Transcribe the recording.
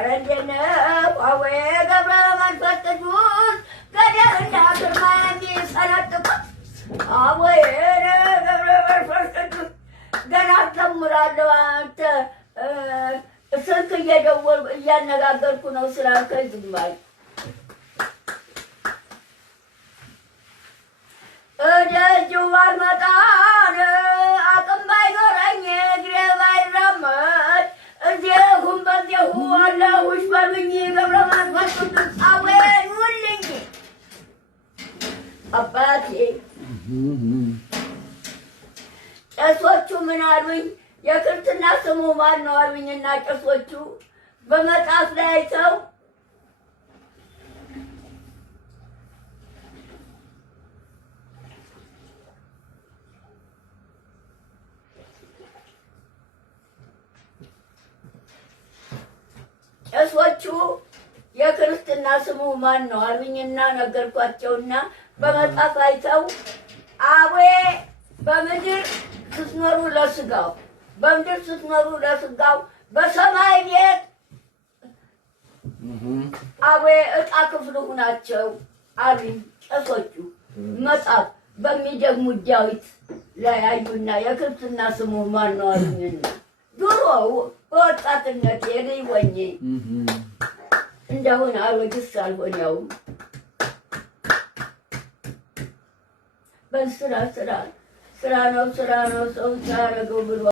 ረጀነ ዋዌ ገብረ መንፈስ ቅዱስ ገደልና ግርማ የሚሰነጥቁት አወይ ገብረ መንፈስ ቅዱስ ገና እዘምራለሁ። አንተ ስልክ እየደወልኩ እያነጋገርኩ ነው ስላልከኝ ዝም በል። እደጅው ባልመጣን አቅም ባይኖረኝ እግሬ ባይራመድ እዚሁም በዚሁ አለሁሽ በሉኝ ገብረ መንፈስ ቅዱስ አወይ ኑልኝ አባቴ። ቄሶቹ ምን አሉኝ? የክርስትና ስሙ ማን ነው አሉኝና ቄሶቹ በመጽሐፍ ላይ አይተው ቄሶቹ የክርስትና ስሙ ማን ነው አሉኝና ነገርኳቸውና በመጽሐፍ አይተው አቡዬ በምድር ስትኖሩ ለስጋው በምድር ስትኖሩ ለስጋው በሰማይ ቤት አቡዬ ዕጣ ክፍል ሁናቸው አሉኝ ቄሶቹ። መጽሐፍ በሚደግሙት ዳዊት ላይ አዩና የክርስትና ስሙ ማን ነው አሉኝና ድሮ በወጣትነት ልጅ ሆኜ እንደሆነ አሮጊት አልሆነውም። በስራ ነው ሰው ሲያደርገው ብሎ